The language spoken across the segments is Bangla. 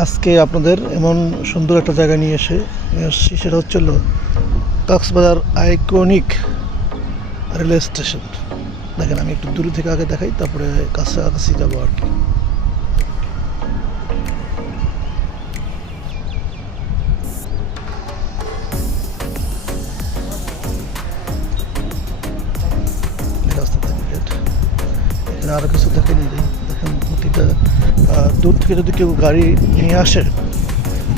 আজকে আপনাদের এমন সুন্দর একটা জায়গায় নিয়ে আসছি, সেটা হচ্ছিল কক্সবাজার আইকনিক রেলওয়ে স্টেশন। দেখেন, আমি একটু দূর থেকে আগে দেখাই, তারপরে কাছাকাছি যাবো আর কি। রাস্তা থেকে গেট, এখানে আরও কিছু দেখে নিয়ে যাই। দেখেন প্রতিটা দূর থেকে যদি কেউ গাড়ি নিয়ে আসে,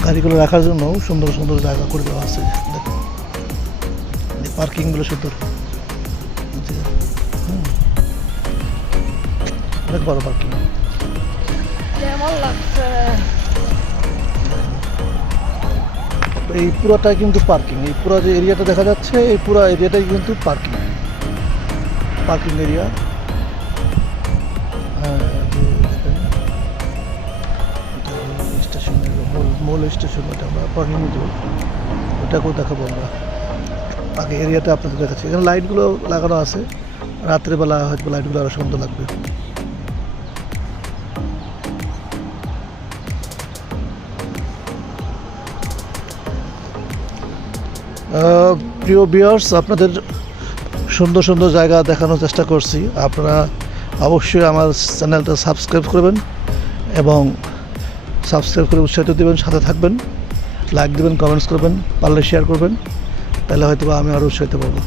গাড়িগুলো রাখার জন্য সুন্দর সুন্দর জায়গা করে দেওয়া আছে। দেখেন পার্কিংগুলো সুন্দর, অনেক বড় পার্কিং। এই পুরোটাই কিন্তু পার্কিং, এই পুরো যে এরিয়াটা দেখা যাচ্ছে, এই পুরো এরিয়াটাই কিন্তু পার্কিং পার্কিং এরিয়া। স্টেশনের মূল স্টেশন, ওটা আমরা পার্কিং দেবো, ওটাকেও দেখাবো আমরা। আগে এরিয়াটা আপনাদের দেখাচ্ছি। এখানে লাইটগুলো লাগানো আছে, রাত্রেবেলা হয়তো লাইটগুলো আরও সুন্দর লাগবে। প্রিয় ভিউয়ার্স, আপনাদের সুন্দর সুন্দর জায়গা দেখানোর চেষ্টা করছি। আপনারা অবশ্যই আমার চ্যানেলটা সাবস্ক্রাইব করবেন এবং সাবস্ক্রাইব করে উৎসাহিত দেবেন, সাথে থাকবেন, লাইক দেবেন, কমেন্টস করবেন, পারলে শেয়ার করবেন, তাহলে হয়তো আমি আরও উৎসাহিত পাবো।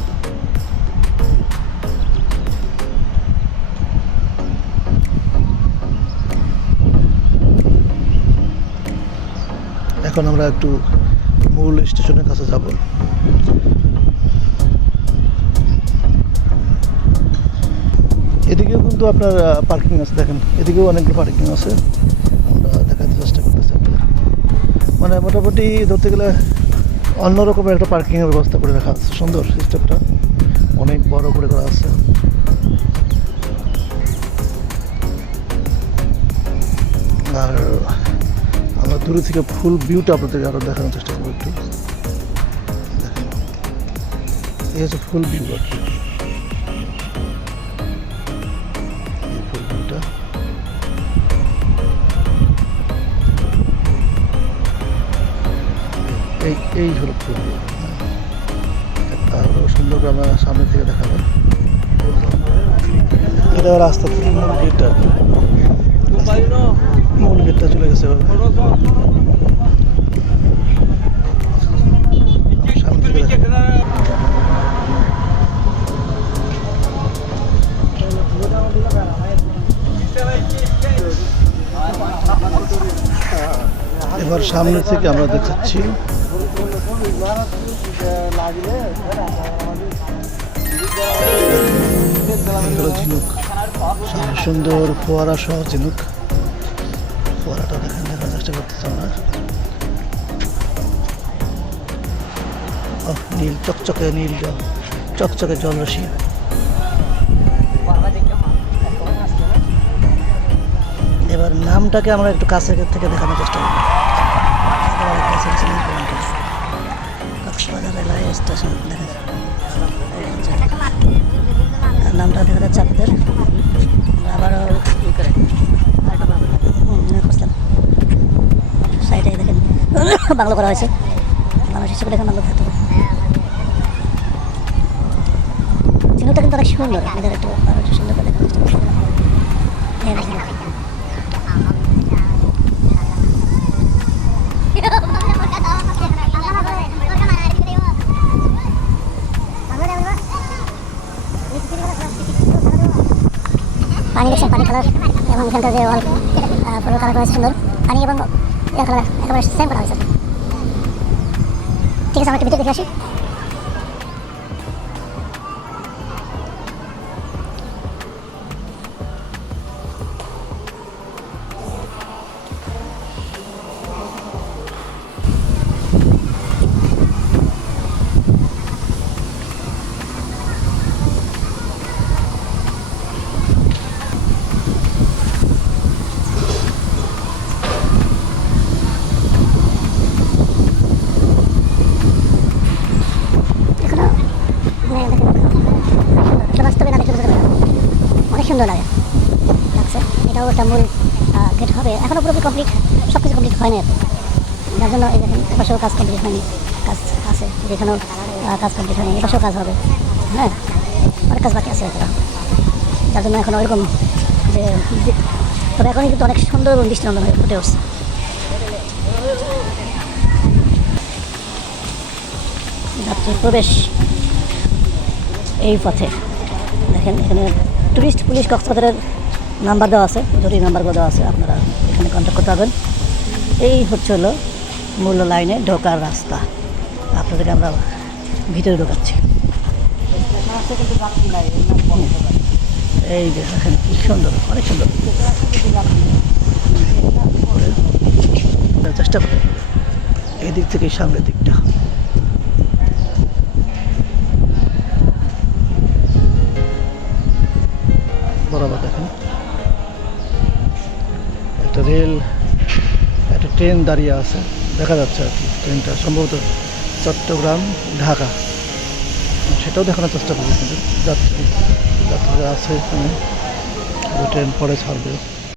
এখন আমরা একটু মূল স্টেশনের কাছে যাব। এদিকেও কিন্তু আপনার পার্কিং আছে, দেখেন এদিকেও অনেকগুলো পার্কিং আছে। আমরা দেখাতে চেষ্টা করতেছি আপনাদের। মানে মোটামুটি ধরতে গেলে অন্যরকমের একটা পার্কিংয়ের ব্যবস্থা করে রাখা আছে, সুন্দর সিস্টেমটা অনেক বড় করে করা আছে। আর আমরা দূরে থেকে ফুল ভিউটা আপনাদের আরও দেখানোর চেষ্টা করবো একটু। দেখেন, এই হচ্ছে ফুল ভিউ আর কি। ফুল ভিউটা এই হলো ফুল ভিউ। আরও সুন্দর করে আমরা সামনে থেকে দেখাবো। এটা রাস্তা থেকে মূল গেটটা, মূল গেটটা চলে গেছে সামনে থেকে দেখা। এবার সামনে থেকে আমরা দেখাচ্ছি ঝিনুক, সুন্দর ফোয়ারা সহ ঝিনুক। ফোয়ারাটা দেখার চেষ্টা করতেছি আমরা। নীল চকচকে, নীল জল, চকচকে জলরাশি। এবার নামটাকে আমরা একটু কাছে থেকে দেখানোর চেষ্টা করব। কক্সবাজার রেলওয়ে স্টেশন দেখা যায়, নামটা দেখা যাচ্ছে আপনাদের। আবারও সাইডে দেখেন বাংলা করা হয়েছে, মানুষ হিসেবে দেখেন বাংলা থাকতে হবে। চিহ্নটা কিন্তু অনেক সুন্দর, আমাদের একটু আরো একটু সুন্দর করে দেখার চেষ্টা করছি। পানি দেখছেন, পানি কালার এবং এখানকার যে ওয়াল পুরো কালার করা হয়েছে সুন্দর, পানি এবং কালার একেবারে সেম করা হয়েছে। ঠিক আছে, আমরা একটু ভিতরে দেখে আসি। এখনও পুরোপুরি কমপ্লিট, সব কিছু কমপ্লিট হয় না এত, যার জন্য এই দেখেন এপাশেও কাজ কমপ্লিট হয়নি, কাজ আছে যেখানেও কাজ কমপ্লিট হয়নি, এপাশেও কাজ হবে, হ্যাঁ অনেক কাজ বাকি আছে এছাড়া, যার জন্য এখন ওইরকম যে তবে এখনই কিন্তু অনেক সুন্দর এবং দৃষ্টিনন্দন হয়ে ফুটে উঠছে। যাত্রীর প্রবেশ এই পথে দেখেন, এখানে টুরিস্ট পুলিশ কক্সবাজারের নাম্বার দেওয়া আছে, জরুরি নাম্বারগুলো দেওয়া আছে, আপনারা এখানে কন্ট্যাক্ট করতে পারবেন। এই হচ্ছে হলো মূল লাইনে ঢোকার রাস্তা, আপনাদেরকে আমরা ভিতরে ঢোকাচ্ছি। এই যে দেখেন কি সুন্দর, অনেক সুন্দর, চেষ্টা করি এই দিক থেকে সামনের দিকটা। বরাবর দেখেন একটা রেল, একটা ট্রেন দাঁড়িয়ে আছে, দেখা যাচ্ছে আর কি ট্রেনটা সম্ভবত চট্টগ্রাম ঢাকা, সেটাও দেখানোর চেষ্টা করবো। কিন্তু যাত্রীরা আছে এখানে, ট্রেন পরে ছাড়বে।